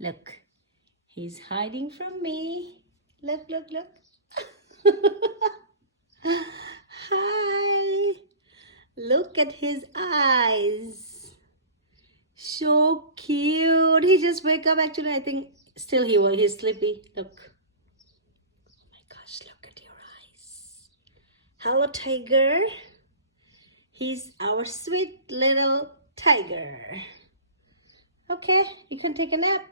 Look, he's hiding from me. Look, look, look. Hi. Look at his eyes. So cute. He just wake up. Actually, I think still he's sleepy. Look. Oh my gosh, look at your eyes. Hello, tiger. He's our sweet little tiger. Okay, you can take a nap.